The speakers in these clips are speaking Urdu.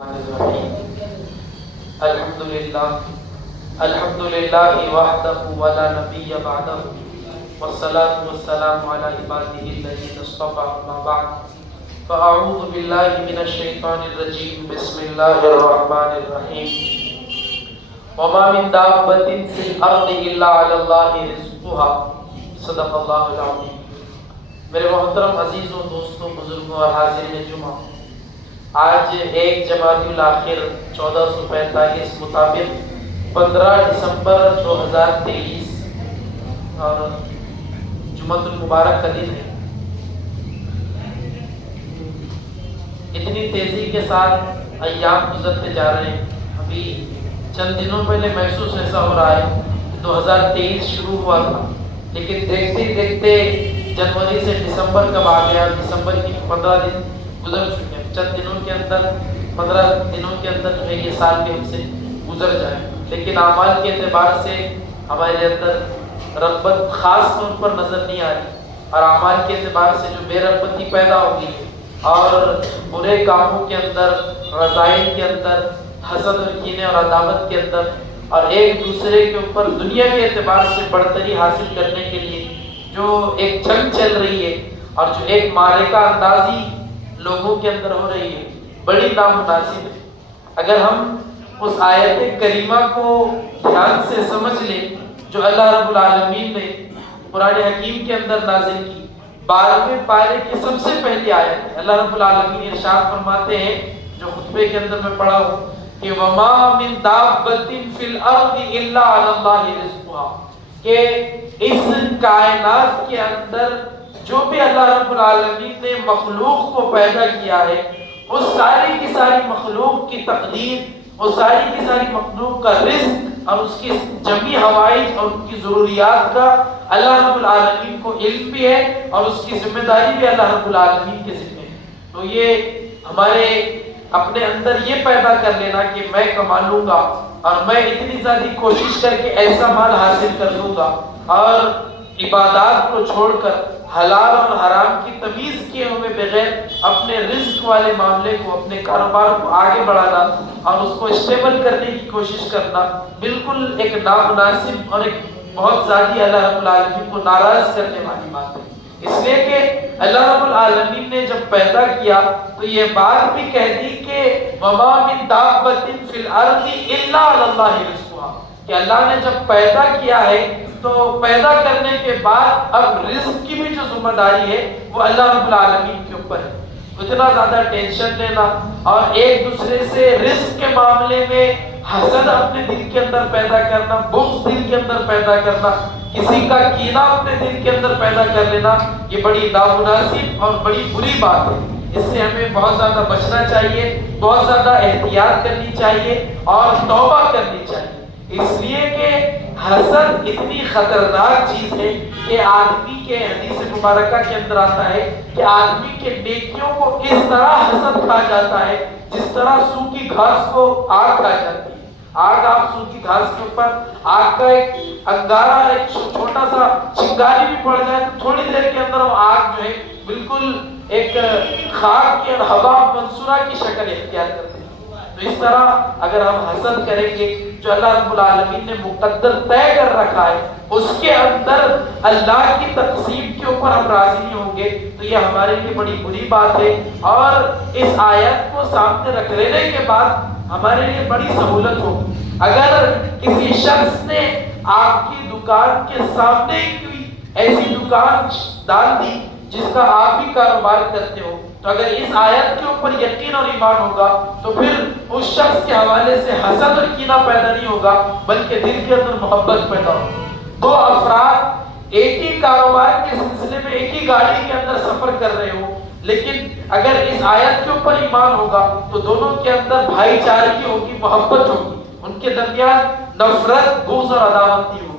الحمد لله وحده ولا نبي بعده والصلاة والسلام على عباده الذين اصطفى أما بعد فأعوذ بالله من الشيطان الرجيم بسم الله الرحمن الرحيم وما من دابة في الأرض إلا على الله رزقها صدق الله العظيم۔ میرے محترم عزیزوں، دوستوں، بزرگوں اور حاضرین جمعہ، آج 1 جمادی الاخر 1445 مطابق 15 دسمبر 2023 اور جمعۃ المبارک کا دن ہے۔ اتنی تیزی کے ساتھ ایام گزرتے جا رہے ہیں۔ ابھی چند دنوں پہلے محسوس ایسا ہو رہا ہے کہ 2023 شروع ہوا تھا، لیکن دیکھتے دیکھتے جنوری سے دسمبر کب آ گیا، دسمبر کی 15 دن گزر چکے ہیں۔ چند دنوں کے اندر 15 دنوں کے اندر جو ہے یہ سال بھی ہم سے گزر جائے، لیکن اعمال کے اعتبار سے ہمارے اندر رغبت خاص طور پر نظر نہیں آ رہی، اور اعمال کے اعتبار سے جو بے رغبتی پیدا ہو گئی ہے اور برے کاموں کے اندر، رذائل کے اندر، حسد اور کینے اور عداوت کے اندر، اور ایک دوسرے کے اوپر دنیا کے اعتبار سے بڑھتری حاصل کرنے کے لیے جو ایک جنگ چل رہی ہے اور جو ایک معرکہ اندازی لوگوں کے اندر ہو رہی ہے، بڑی نامناسب ہے۔ اگر ہم اس آیت کریمہ کو دھیان سے سمجھ لیں جو اللہ رب العالمین نے قرآن حکیم کے اندر نازل کی، 12ویں پارے کی سب سے پہلی آیت ہے۔ اللہ رب العالمین ارشاد فرماتے ہیں، جو خطبے کے اندر میں پڑھا ہوں، کہ وما من دابۃ فی الارض الا علی اللہ رزقها، کہ اس کائنات کے اندر جو بھی اللہ رب العالمین نے مخلوق کو پیدا کیا ہے، اس ساری کی ساری مخلوق کی تقدیر، اس ساری کی ساری مخلوق کا رزق اور اس کی جمی حوائج اور ان کی ضروریات کا اللہ رب العالمین کو علم بھی ہے، اور اس کی ذمہ داری بھی اللہ رب العالمین کے ذمہ ہے۔ تو یہ ہمارے اپنے اندر یہ پیدا کر لینا کہ میں کما لوں گا اور میں اتنی زیادہ کوشش کر کے ایسا مال حاصل کر لوں گا، اور عبادات کو چھوڑ کر حلال اور حرام کی تمیز کیے ہوئے بغیر اپنے رزق والے معاملے کو، اپنے کاروبار کو آگے بڑھانا اور اس کو اسٹیبل کرنے کی کوشش کرنا، بالکل ایک نامناسب اور ایک بہت زیادہ اللہ رب العالمین کو ناراض کرنے والی بات ہے۔ اس لیے کہ اللہ رب العالمین نے جب پیدا کیا تو یہ بات بھی کہہ دی کہ وما من دابۃ فی الارض الا علی اللہ رزقها، کہ اللہ نے جب پیدا کیا ہے تو پیدا کرنے کے بعد اب رزق کی بھی جو ذمہ داری ہے وہ اللہ رب العالمین کے اوپر ہے۔ اتنا زیادہ ٹینشن لینا اور ایک دوسرے سے رزق کے معاملے میں حسد اپنے دل کے اندر پیدا کرنا، بغض دل کے اندر پیدا کرنا، کسی کا کینہ اپنے دل کے اندر پیدا کر لینا، یہ بڑی نامناسب اور بڑی بری بات ہے۔ اس سے ہمیں بہت زیادہ بچنا چاہیے، بہت زیادہ احتیاط کرنی چاہیے اور توبہ کرنی چاہیے، اس لیے کہ حسد اتنی خطرناک چیز ہے کہ آدمی کے حدیث مبارکہ کے اندر آتا ہے کہ آدمی کے نیکیوں کو اس طرح حسد کھا جاتا ہے جس طرح سوکھی گھاس کو آگ کھا جاتی ہے۔ آگ، آپ سوکھی گھاس کے اوپر آگ کا ایک انگارہ، ایک چھوٹا سا چنگاری بھی پڑ جائے تو تھوڑی دیر کے اندر وہ آگ جو ہے بالکل ایک خاک کی اور ہوا منصورہ کی شکل اختیار کرتی ہے۔ تو اس طرح اگر ہم حسد کریں گے، جو اللہ رب العالمین نے مقدر طے کر رکھا ہے اس کے اندر اللہ کی تقسیم کے اوپر ہم راضی نہیں ہوں گے، تو یہ ہمارے لیے بڑی بری بات ہے۔ اور اس آیت کو سامنے رکھ لینے کے بعد ہمارے لیے بڑی سہولت ہوگی۔ اگر کسی شخص نے آپ کی دکان کے سامنے کوئی ایسی دکان ڈال دی جس کا آپ بھی کاروبار کرتے ہو، تو اگر اس آیت کے اوپر یقین اور ایمان ہوگا تو پھر اس شخص کے حوالے سے حسد اور کینہ پیدا نہیں ہوگا، بلکہ دل کے اندر محبت پیدا ہوگی۔ دو افراد ایک ہی کاروبار کے سلسلے میں ایک ہی گاڑی کے اندر سفر کر رہے ہو، لیکن اگر اس آیت کے اوپر ایمان ہوگا تو دونوں کے اندر بھائی چارگی ہوگی، محبت ہوگی، ان کے درمیان نفرت، بغض اور عداوت نہیں ہوگی۔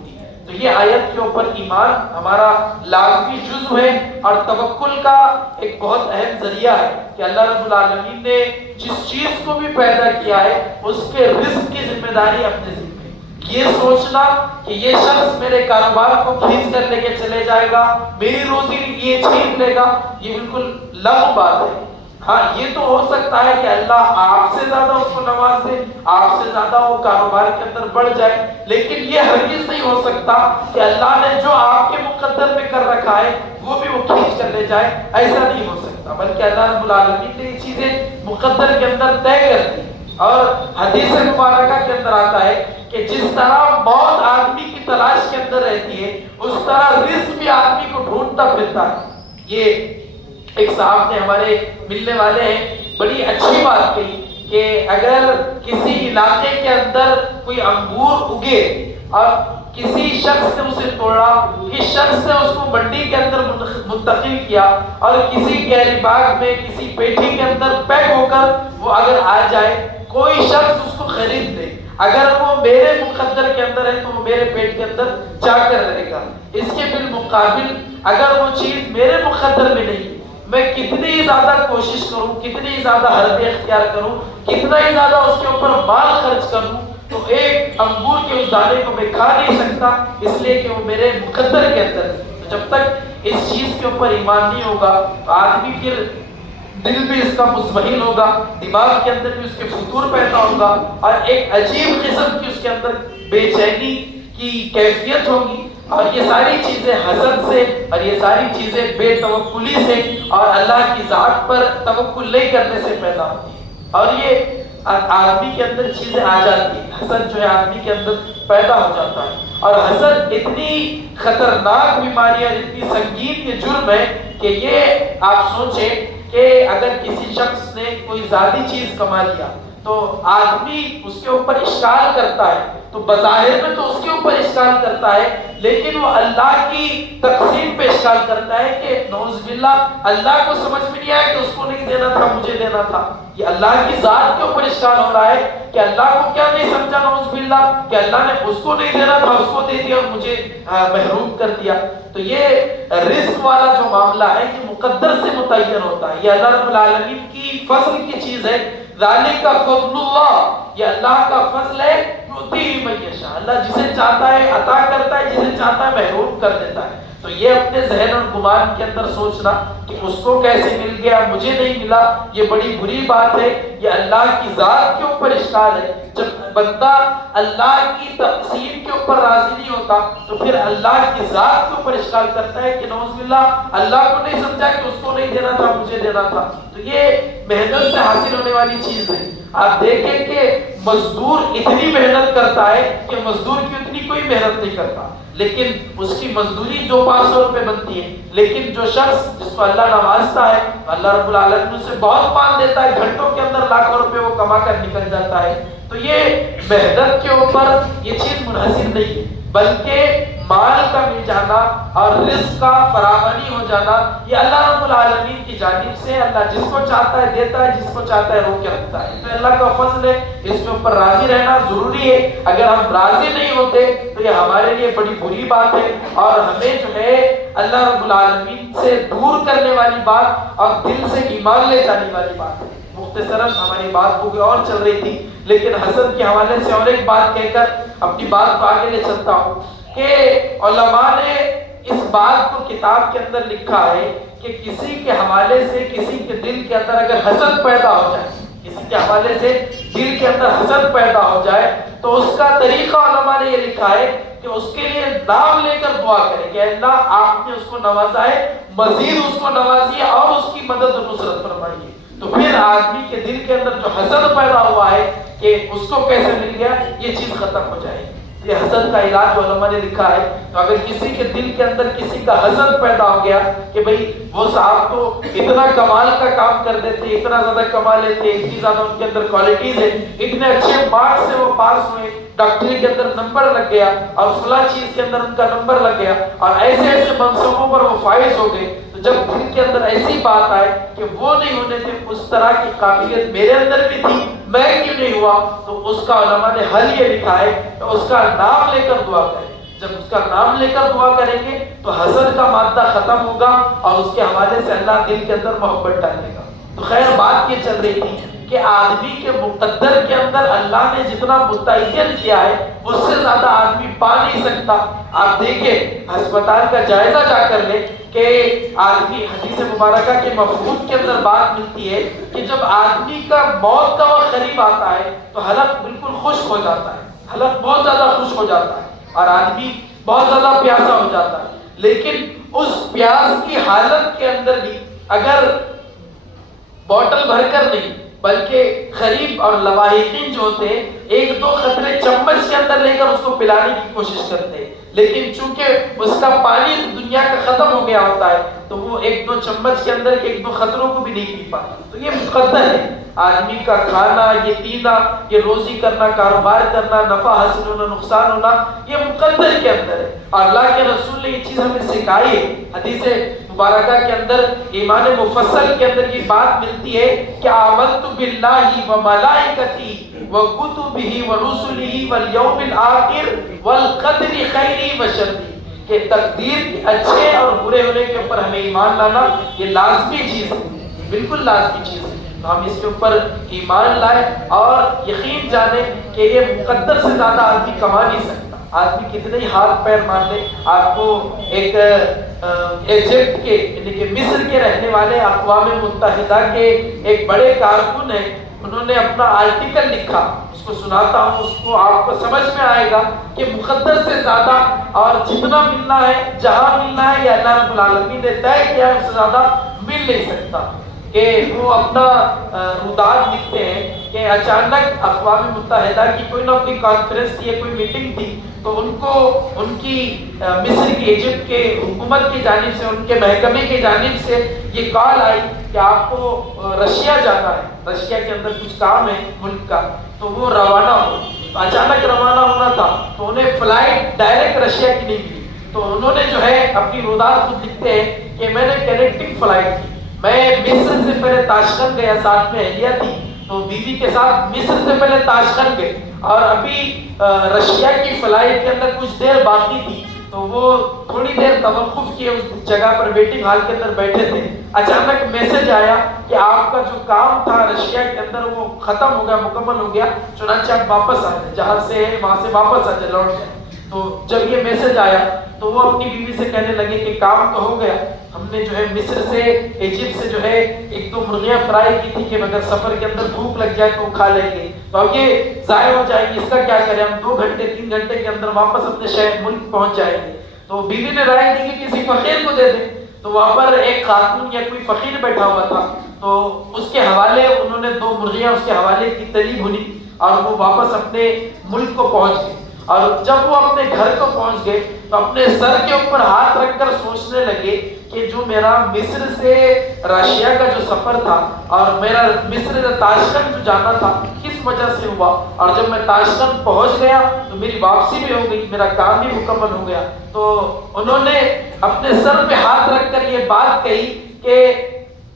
تو یہ آیت کے اوپر ایمان ہمارا لازمی جزو ہے اور توکل کا ایک بہت اہم ذریعہ ہے کہ اللہ رب العالمین نے جس چیز کو بھی پیدا کیا ہے اس کے رزق کی ذمہ داری اپنے ذمہ ہے۔ یہ سوچنا کہ یہ شخص میرے کاروبار کو کھینچ کر لے کے چلے جائے گا، میری روزی یہ چھین لے گا، یہ بالکل لغو بات ہے۔ ہاں یہ تو ہو سکتا ہے کہ اللہ آپ سے زیادہ اس کو نواز دے، آپ سے زیادہ وہ کاروبار کے اندر بڑھ جائے، لیکن یہ ہرگز نہیں ہو سکتا کہ اللہ نے جو آپ کے مقدر میں کر رکھا ہے وہ بھی وہ کھینچ کر لے جائے، ایسا نہیں ہو سکتا، بلکہ اللہ رب العالمین نے یہ چیزیں مقدر کے اندر طے کر دی۔ اور حدیث مبارکہ کے اندر آتا ہے کہ جس طرح موت آدمی کی تلاش کے اندر رہتی ہے، اس طرح رزق بھی آدمی کو ڈھونڈتا پھرتا ہے۔ یہ ایک صاحب نے ہمارے ملنے والے ہیں بڑی اچھی بات کہی کہ اگر کسی علاقے کے اندر کوئی انگور اگے اور کسی شخص نے اسے توڑا، کسی شخص نے اس کو منڈی کے اندر منتقل کیا اور کسی گہری باغ میں کسی پیٹھی کے اندر پیک ہو کر وہ اگر آ جائے، کوئی شخص اس کو خرید لے، اگر وہ میرے مقدر کے اندر ہے تو وہ میرے پیٹ کے اندر جا کر رہے گا، اس کے بالمقابل اگر وہ چیز میرے مقدر میں نہیں، میں کتنی زیادہ کوشش کروں، کتنی زیادہ حربے اختیار کروں، کتنا ہی زیادہ اس کے اوپر مال خرچ کروں، تو ایک انگور کے اس دانے کو میں کھا نہیں سکتا، اس لیے کہ وہ میرے مقدر کے اندر ہے۔ تو جب تک اس چیز کے اوپر ایمان نہیں ہوگا تو آدمی پھر دل بھی اس کا مطمئن ہوگا، دماغ کے اندر بھی اس کے فطور پیدا ہوگا اور ایک عجیب قسم کی اس کے اندر بے چینی کی کیفیت ہوگی، اور یہ ساری چیزیں حسد سے اور یہ ساری چیزیں بے توکلی سے اور اللہ کی ذات پر توکل نہیں کرنے سے پیدا ہوتی ہیں، اور یہ آدمی کے اندر چیزیں آ جاتی ہیں۔ حسد جو ہے آدمی کے اندر پیدا ہو جاتا ہے، اور حسد اتنی خطرناک بیماری ہے، اتنی سنگین یہ جرم ہے کہ یہ آپ سوچیں کہ اگر کسی شخص نے کوئی ذاتی چیز کما لیا تو آدمی اس کے اوپر اشکال کرتا ہے، تو بظاہر میں تو اس کے اوپر اشکال کرتا ہے، لیکن وہ اللہ کی تقسیم پہ اشکال کرتا ہے کہ نعوذ باللہ اللہ کو سمجھ میں نہیں آیا کہ اس کو نہیں دینا تھا، مجھے دینا تھا۔ یہ اللہ کی ذات کے اوپر اشکال ہو رہا ہے کہ اللہ کو کیا نہیں سمجھا نعوذ باللہ کہ اللہ نے اس کو نہیں دینا تھا، اس کو دے دیا اور مجھے محروم کر دیا۔ تو یہ رزق والا جو معاملہ ہے یہ مقدر سے متعین ہوتا ہے، یہ اللہ رب العالمین کی فضل کی چیز ہے۔ ذالک فضل اللہ، یہ اللہ کا فضل ہے، یؤتی من یشاء، اللہ جسے چاہتا ہے عطا کرتا ہے، جسے چاہتا ہے محروم کر دیتا ہے۔ تو یہ اپنے ذہن اور گمان کے اندر سوچنا کہ اس کو کیسے مل گیا مجھے نہیں ملا، یہ بڑی بری بات ہے، یہ اللہ کی ذات کے اوپر اشکال ہے۔ جب بندہ اللہ کی تقسیم کے اوپر راضی نہیں ہوتا تو پھر اللہ کی ذات کے اوپر اشکال کرتا ہے کہ نعوذ باللہ اللہ کو نہیں سمجھا کہ اس کو نہیں دینا تھا، مجھے دینا تھا۔ تو یہ محنت سے حاصل ہونے والی چیز ہے۔ آپ دیکھیں کہ مزدور اتنی محنت کرتا ہے کہ مزدور کی اتنی کوئی محنت نہیں کرتا، لیکن اس کی مزدوری جو 500 روپے بنتی ہے، لیکن جو شخص جس کو اللہ نوازتا ہے اللہ رب العالمین اسے بہت مال دیتا ہے، گھنٹوں کے اندر لاکھوں روپے وہ کما کر نکل جاتا ہے۔ تو یہ محنت کے اوپر یہ چیز منحصر نہیں ہے، بلکہ مال کا مل جانا اور رزق کا فراوانی ہو جانا یہ اللہ رب العالمین کی جانب سے، اللہ جس کو چاہتا ہے دیتا ہے، جس کو چاہتا ہے روک کے رکھتا ہے۔ تو اللہ کا فضل ہے، اس کے اوپر راضی رہنا ضروری ہے۔ اگر ہم راضی نہیں ہوتے تو یہ ہمارے لیے بڑی بری بات ہے، اور ہمیں جو ہے اللہ رب العالمین سے دور کرنے والی بات اور دل سے ایمان لے جانے والی بات ہے۔ مختصراً ہماری بات کوئی اور چل رہی تھی، لیکن حسد کے حوالے سے اور ایک بات کہہ کر اپنی بات کو آگے لے چلتا ہوں کہ علماء نے اس بات کو کتاب کے اندر لکھا ہے کہ کسی کے حوالے سے کسی کے دل کے اندر اگر حسد پیدا ہو جائے، کسی کے حوالے سے دل کے اندر حسد پیدا ہو جائے تو اس کا طریقہ علماء نے یہ لکھا ہے کہ اس کے لیے نام لے کر دعا کرے کہ اللہ آپ نے اس کو نوازا ہے، مزید اس کو نوازیے اور اس کی مدد و نصرت فرمائیے۔ تو پھر آدمی کے دل کے اندر جو حسد پیدا ہوا ہے کہ اس کو کیسے مل گیا، یہ چیز ختم ہو جائے گی۔ یہ حسد کا علاج علماء نے لکھا ہے۔ تو اگر کسی کے دل کے اندر کسی کا حسد پیدا ہو گیا کہ بھئی وہ صاحب تو اتنا کمال کا کام کر دیتے، اتنا زیادہ کما لیتے، اتنی زیادہ ان کے اندر کوالٹیز ہیں، اتنے اچھے مارکس سے وہ پاس ہوئے، ڈاکٹری کے اندر نمبر لگ گیا اور فلاں چیز کے اندر ان کا نمبر لگ گیا اور ایسے ایسے منصبوں پر وہ فائز ہو گئے، تو جب دل کے اندر ایسی بات آئے کہ وہ نہیں ہونے تھے، اس طرح کی قابلیت میرے اندر بھی تھی، میں کیوں نہیں ہوا، تو اس کا علماء نے حل یہ لکھا ہے کہ اس کا نام لے کر دعا کریں۔ جب اس کا نام لے کر دعا کریں گے تو حسد کا مادہ ختم ہوگا اور اس کے حوالے سے اللہ دل کے اندر محبت ڈالے گا۔ تو خیر بات یہ چل رہی تھی کہ آدمی کے مقدر کے اندر اللہ نے جتنا متعین کیا ہے اس سے زیادہ آدمی پا نہیں سکتا۔ آپ دیکھیں ہسپتال کا جائزہ جا کر لیں کہ آدمی، حدیث مبارکہ کے مفہوم کے اندر بات ملتی ہے کہ جب آدمی کا موت کا وقت قریب آتا ہے تو حلق بالکل خشک ہو جاتا ہے، حلق بہت زیادہ خشک ہو جاتا ہے اور آدمی بہت زیادہ پیاسا ہو جاتا ہے، لیکن اس پیاس کی حالت کے اندر بھی اگر بوٹل بھر کر نہیں بلکہ غریب اور لواحقین جو ہوتے ہیں ایک دو قطرے چمچ کے اندر لے کر اس کو پلانے کی کوشش کرتے ہیں، لیکن چونکہ اس کا پانی دنیا کا ختم ہو گیا ہوتا ہے تو وہ ایک دو چمچ کے اندر کے ایک دو قطروں کو بھی نہیں پی پاتے۔ تو یہ مقدر ہے، آدمی کا کھانا، یہ پینا، یہ روزی کرنا، کاروبار کرنا، نفع حاصل ہونا، نقصان ہونا، یہ مقدر کے اندر ہے۔ اور اللہ کے رسول نے یہ چیز ہمیں سکھائی ہے۔ حدیث مبارکہ کے اندر ایمان مفصل کے اندر یہ بات ملتی ہے کہ آمنت باللہ و ملائکتی و کتبہ و رسلہ والیوم الآخر والقدر خیرہ و شرہ، کہ تقدیر کے اچھے اور برے ہونے کے اوپر ہمیں ایمان لانا یہ لازمی چیز ہے، بالکل لازمی چیز ہے۔ تو ہم اس کے اوپر ایمان لائیں اور یقین جانیں کہ یہ مقدر سے زیادہ آدمی کما نہیں سکتا۔ آدمی کتنے ہی ہاتھ پیر مار لے، آپ کو ایک ایجپٹ کے یعنی کہ مصر کے رہنے والے اقوام متحدہ کے ایک بڑے کارکن ہیں، انہوں نے اپنا آرٹیکل لکھا، اس کو سناتا ہوں، اس کو آپ کو سمجھ میں آئے گا کہ مقدر سے زیادہ اور جتنا ملنا ہے، جہاں ملنا ہے، یہ اللہ رب العالمین نے طے کیا ہے، اس سے زیادہ مل نہیں سکتا۔ کہ وہ اپنا روداد لکھتے ہیں کہ اچانک اقوام متحدہ کی کوئی نہ کوئی کانفرنس تھی یا کوئی میٹنگ تھی، تو ان کو ان کی مصر کی ایجپٹ کے حکومت کی جانب سے، ان کے محکمے کی جانب سے یہ کال آئی کہ آپ کو رشیا جانا ہے، رشیا کے اندر کچھ کام ہے ملک کا، تو وہ روانہ ہو۔ تو اچانک روانہ ہونا تھا تو انہیں فلائٹ ڈائریکٹ رشیا کی نہیں ملی، تو انہوں نے جو ہے اپنی روداد خود لکھتے ہیں کہ میں نے کنیکٹنگ فلائٹ کی، میں مصر سے پہلے تاشقند گیا، ساتھ میں اہلیہ تھی، تو بیوی کے ساتھ مصر سے پہلے تاشقند گئے اور ابھی رشیا کی فلائٹ کے اندر کچھ دیر باقی تھی، تو وہ تھوڑی دیر توقف کیے اس جگہ پر ویٹنگ ہال کے اندر بیٹھے تھے، اچانک میسج آیا کہ آپ کا جو کام تھا رشیا کے اندر وہ ختم ہو گیا، مکمل ہو گیا، چنانچہ آپ واپس آ جائیں، جہاں سے وہاں سے واپس آ جائیں، لوٹ جائیں۔ تو جب یہ میسج آیا تو وہ اپنی بیوی سے کہنے لگے کہ کام تو ہو گیا، ہم نے جو ہے مصر سے ایجپٹ سے جو ہے ایک دو مرغیاں فرائی کی تھی کہ اگر سفر کے اندر بھوک لگ جائے تو کھا لیں گے، تو اب یہ ضائع ہو جائے گی، اس کا کیا کریں، ہم 2 گھنٹے 3 گھنٹے کے اندر واپس اپنے شہر ملک پہنچ جائیں گے۔ تو بیوی نے رائے دی کہ کسی فقیر کو دے دیں، تو وہاں پر ایک خاتون یا کوئی فقیر بیٹھا ہوا تھا، تو اس کے حوالے انہوں نے 2 مرغیاں اس کے حوالے کی، تلی بھنی، اور وہ واپس اپنے ملک کو پہنچ گئے۔ اور جب وہ اپنے گھر کو پہنچ گئے تو اپنے سر کے اوپر ہاتھ رکھ کر سوچنے لگے کہ جو میرا مصر سے رشیا کا جو سفر تھا اور میرا مصر سے تاشقند جو جانا تھا کس وجہ سے ہوا، اور جب میں تاشقند پہنچ گیا تو میری واپسی بھی ہو گئی، میرا کام بھی مکمل ہو گیا۔ تو انہوں نے اپنے سر پہ ہاتھ رکھ کر یہ بات کہی کہ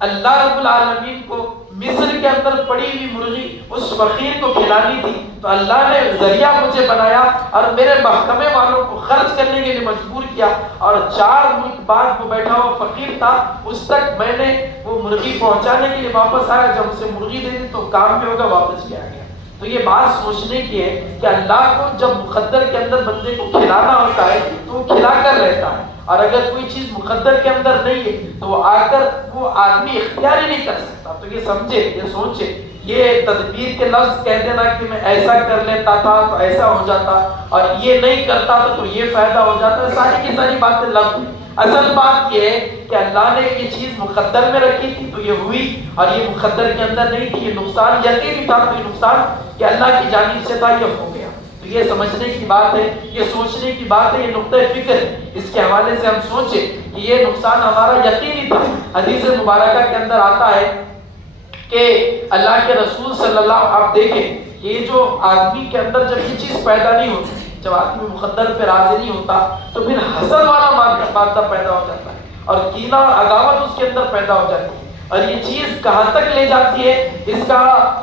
اللہ رب العالمین کو مصر کے اندر پڑی ہوئی مرغی اس فقیر کو کھلانی تھی، تو اللہ نے ذریعہ مجھے بنایا اور میرے محکمے والوں کو خرچ کرنے کے لیے مجبور کیا، اور 4 ملک بعد وہ بیٹھا ہوا فقیر تھا، اس تک میں نے وہ مرغی پہنچانے کے لیے واپس آیا، جب اسے مرغی دے دی تو کام بھی ہوگا، واپس بھی آ گیا۔ تو یہ بات سوچنے کی ہے کہ اللہ کو جب مقدر کے اندر بندے کو کھلانا ہوتا ہے تو وہ کھلا کر رہتا ہے، اور اگر کوئی چیز مقدر کے اندر نہیں ہے تو وہ آ کر وہ آدمی اختیار ہی نہیں کر سکتا۔ تو یہ سمجھے، یہ سوچے، یہ تدبیر کے لفظ کہہ دینا کہ میں ایسا کر لیتا تھا تو ایسا ہو جاتا، اور یہ نہیں کرتا تھا تو یہ فائدہ ہو جاتا، ساری کی ساری باتیں لفظ ہیں۔ اصل بات یہ ہے کہ اللہ نے یہ چیز مقدر میں رکھی تھی تو یہ ہوئی، اور یہ مقدر کے اندر نہیں تھی، یہ نقصان یقینی تھا، تو یہ نقصان کہ اللہ کی جانب سے تھا، یہ ہو گیا۔ تو یہ سمجھنے کی بات ہے، یہ سوچنے کی بات ہے، یہ نقطہ فکر ہے، اس کے حوالے سے ہم سوچیں کہ یہ نقصان ہمارا یقینی تھا۔ حدیث مبارکہ کے اندر آتا ہے کہ اللہ کے رسول صلی اللہ علیہ وسلم، آپ دیکھیں یہ جو آدمی کے اندر جب یہ چیز پیدا نہیں ہوتی، جب آدمی مقدر پہ راضی نہیں ہوتا تو پھر حسد والا مادہ پیدا ہو جاتا ہے، اور کینہ اور عداوت اس کے اندر پیدا ہو جاتی ہے، اور یہ چیز کہاں تک لے جاتی ہے اس کا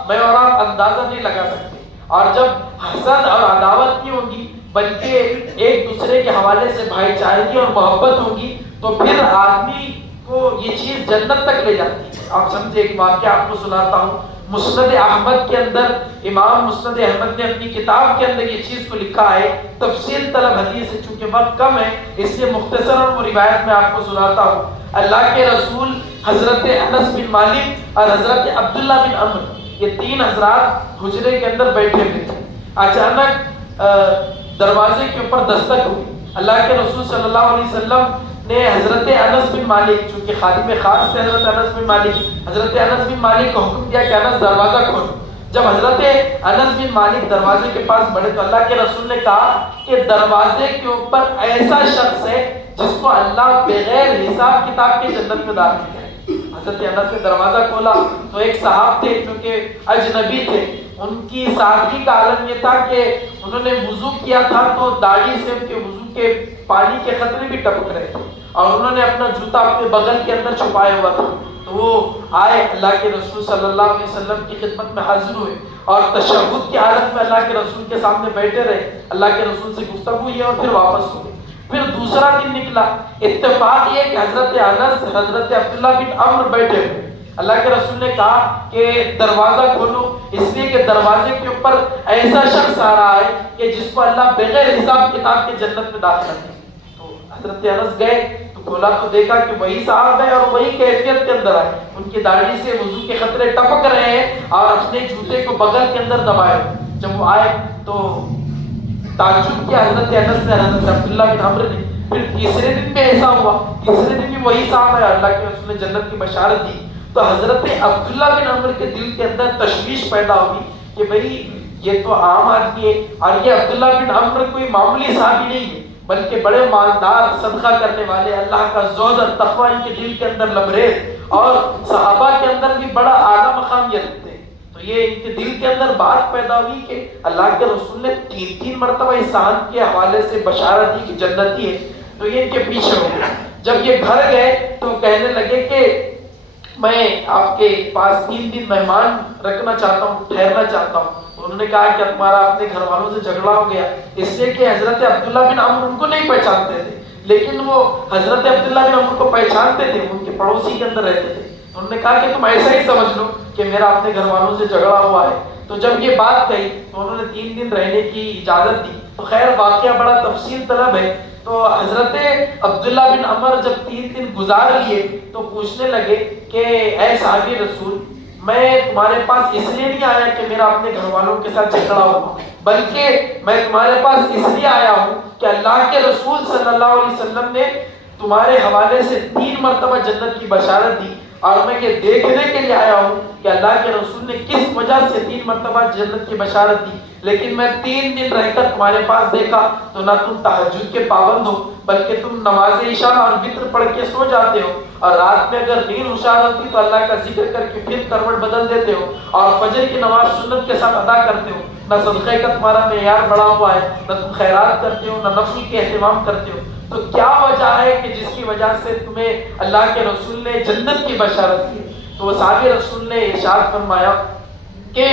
میں اور آپ اندازہ نہیں لگا سکتے۔ اور جب حسد اور عداوت نہیں ہوگی بلکہ ایک دوسرے کے حوالے سے بھائی چارگی اور محبت ہوگی تو پھر آدمی کو یہ چیز جنت تک لے جاتی ہے۔ آپ سمجھے، ایک واقعہ آپ کو سناتا ہوں، مسند احمد کے اندر امام مسند احمد نے اپنی کتاب کے اندر یہ چیز کو لکھا ہے. تفصیل طلب حدیث ہے، چونکہ وقت کم ہے اس لیے مختصراً وہ روایت میں آپ کو سناتا ہوں. اللہ کے رسول حضرت انس بن مالک اور حضرت عبداللہ بن عمر یہ تین حضرات حجرے کے اندر بیٹھے ہوئے تھے. اچانک دروازے کے اوپر دستک ہوئی. اللہ کے رسول صلی اللہ علیہ وسلم نے حضرت انس بن مالک، چونکہ خادم خاص سے حضرت انس بن مالک، حضرت انس بن مالک کو حکم دیا کہ انس دروازہ کھولو. جب حضرت انس بن مالک دروازے کے پاس بڑھے تو اللہ کے رسول نے کہا کہ دروازے کے اوپر ایسا شخص ہے جس کو اللہ بغیر حساب کتاب کے جنت میں داخل کرے. حضرت انس نے دروازہ کھولا تو ایک صاحب تھے جو کہ اجنبی تھے. ان کی سادگی کا عالم یہ تھا کہ انہوں نے وضو کیا تھا تو داڑھی سے ان کے وضو کے پانی کے قطرے بھی ٹپک رہے تھے اور انہوں نے اپنا جوتا اپنے بغل کے اندر چھپایا ہوا تھا. تو وہ آئے اللہ کے رسول صلی اللہ علیہ وسلم کی خدمت میں حاضر ہوئے اور تشہد کی حالت میں اللہ کے رسول کے سامنے بیٹھے رہے. اللہ کے رسول سے گفتگو ہوئی اور پھر واپس ہو گئے. پھر دوسرا دن نکلا. اتفاق یہ کہ حضرت انس حضرت عبداللہ بن عمر بیٹھے ہوئے. اللہ کے رسول نے کہا کہ دروازہ کھولو، اس لیے کہ دروازے کے اوپر ایسا شخص آ رہا ہے کہ جس کو اللہ بغیر حساب کتاب کے جنت میں داخل کرے. تو حضرت انس گئے تو کھولا تو دیکھا کہ وہی صاحب ہے اور وہی کیفیت کے اندر آئے. ان کی داڑھی سے وضو کے قطرے ٹپک رہے ہیں اور اپنے جوتے کو بغل کے اندر دبائے. جب وہ آئے تو تعجب کیا حضرت انس نے، حضرت عبداللہ بن عمر نے. پھر تیسرے دن میں ایسا ہوا، تیسرے دن بھی وہی صاحب ہے. اللہ کے رسول نے جنت کی بشارت دی. تو حضرت عبداللہ بن عمر کے دل کے اندر تشویش پیدا ہوگی کہ بھئی یہ تو عام آدمی ہے اور یہ عبداللہ بن عمر کوئی معمولی صحابی نہیں ہے بلکہ بڑے مالدار، صدقہ کرنے والے، اللہ کا زہد اور تقوی ان کے دل کے اندر لبریز اور صحابہ کے اندر بھی بڑا اعلیٰ مقام یہ رکھتے ہیں. تو یہ ان کے دل کے اندر بات پیدا ہوئی کہ اللہ کے رسول نے تین مرتبہ اس صحابی کے حوالے سے بشارت دی کہ جنتی ہے. تو یہ ان کے پیچھے ہو گیا. جب یہ گھر گئے تو کہنے لگے کہ میں آپ کے پاس 3 دن مہمان رکھنا چاہتا ہوں، ٹھہرنا چاہتا ہوں. انہوں نے کہا کہ تمہارا اپنے گھر والوں سے جھگڑا ہو گیا. اس لیے کہ حضرت عبداللہ بن عمر ان کو نہیں پہچانتے تھے لیکن وہ حضرت عبداللہ بن عمر کو پہچانتے تھے، ان کے پڑوسی کے اندر رہتے تھے. انہوں نے کہا کہ تم ایسا ہی سمجھ لو کہ میرا اپنے گھر والوں سے جھگڑا ہوا ہے. تو جب یہ بات کہی تو انہوں نے 3 دن رہنے کی اجازت دی. تو خیر واقعہ بڑا تفصیل طلب ہے. تو حضرت عبداللہ بن عمر جب 3 دن گزار لیے تو پوچھنے لگے کہ اے صحابی رسول، میں تمہارے پاس اس لیے نہیں آیا کہ میرا اپنے گھر والوں کے ساتھ جھگڑا ہوا، بلکہ میں تمہارے پاس اس لیے آیا ہوں کہ اللہ کے رسول صلی اللہ علیہ وسلم نے تمہارے حوالے سے 3 مرتبہ جنت کی بشارت دی اور میں یہ دیکھنے کے لیے آیا ہوں کہ اللہ کے رسول نے کس وجہ سے 3 مرتبہ جنت کی بشارت دی. لیکن میں 3 دن رہ کر تمہارے پاس دیکھا تو نہ تم تہجد کے پابند ہو بلکہ تم نماز عشاء اور وتر پڑھ کے سو جاتے ہو اور رات میں اگر نیند ہوشیار ہوتی تو اللہ کا ذکر کر کے پھر کروٹ بدل دیتے ہو اور فجر کی نماز سنت کے ساتھ ادا کرتے ہو. نہ صدقے کا تمہارا معیار بڑا ہوا ہے، نہ تم خیرات کرتے ہو، نہ نفل کے اہتمام کرتے ہو. تو کیا وجہ ہے کہ جس کی وجہ سے تمہیں اللہ کے رسول نے جنت کی بشارت کی؟ تو وہ صحابی رسول نے ارشاد فرمایا کہ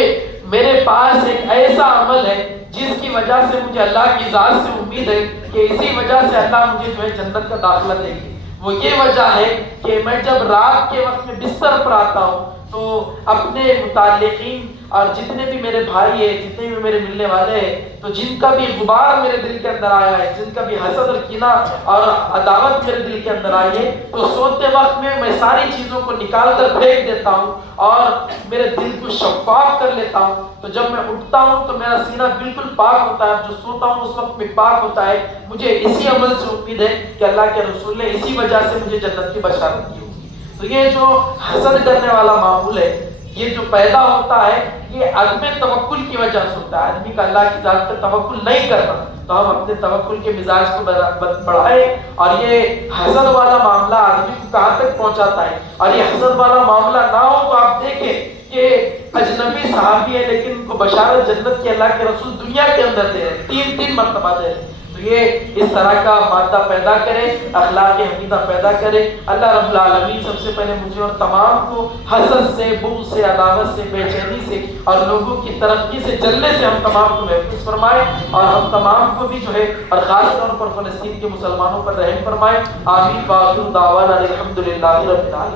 میرے پاس ایک ایسا عمل ہے جس کی وجہ سے مجھے اللہ کی ذات سے امید ہے کہ اسی وجہ سے اللہ مجھے جو ہے جنت کا داخلہ دے گی. وہ یہ وجہ ہے کہ میں جب رات کے وقت میں بستر پر آتا ہوں تو اپنے متعلقین اور جتنے بھی میرے بھائی ہیں، جتنے بھی میرے ملنے والے ہیں، تو جن کا بھی غبار میرے دل کے اندر آیا ہے، جن کا بھی حسد اور کینہ اور عداوت میرے دل کے اندر آئی ہے، تو سوتے وقت میں ساری چیزوں کو نکال کر پھینک دیتا ہوں اور میرے دل کو شفاف کر لیتا ہوں. تو جب میں اٹھتا ہوں تو میرا سینہ بالکل پاک ہوتا ہے، جو سوتا ہوں اس وقت میں پاک ہوتا ہے. مجھے اسی عمل سے امید ہے کہ اللہ کے رسول نے اسی وجہ سے مجھے جنت کی بشارت کی ہوگی. تو یہ جو حسد کرنے والا معمول ہے، یہ جو پیدا ہوتا ہے، یہ عدم توکل کی وجہ سے ہوتا ہے. آدمی کا اللہ کی ذات پر توکل نہیں کرتا. تو ہم اپنے توکل کے مزاج کو بڑھائیں. اور یہ حسد والا معاملہ آدمی کو کہاں تک پہنچاتا ہے، اور یہ حسد والا معاملہ نہ ہو تو آپ دیکھیں کہ اجنبی صحابی ہے لیکن ان کو بشارت جنت کی اللہ کے رسول دنیا کے اندر دے رہے، 3 مرتبہ دے رہے. تو یہ اس طرح کا مادہ پیدا کرے، اخلاق حمیدہ پیدا کرے. اللہ رب العالمین سب سے پہلے مجھے اور تمام کو حسد سے، بغض سے، عداوت سے، بے چینی سے اور لوگوں کی ترقی سے جلنے سے ہم تمام کو محفوظ فرمائے اور ہم تمام کو بھی جو ہے اور خاص طور پر فلسطین کے مسلمانوں پر رحم فرمائے. آمین. وآخر دعوانا الحمدللہ رب العالمین.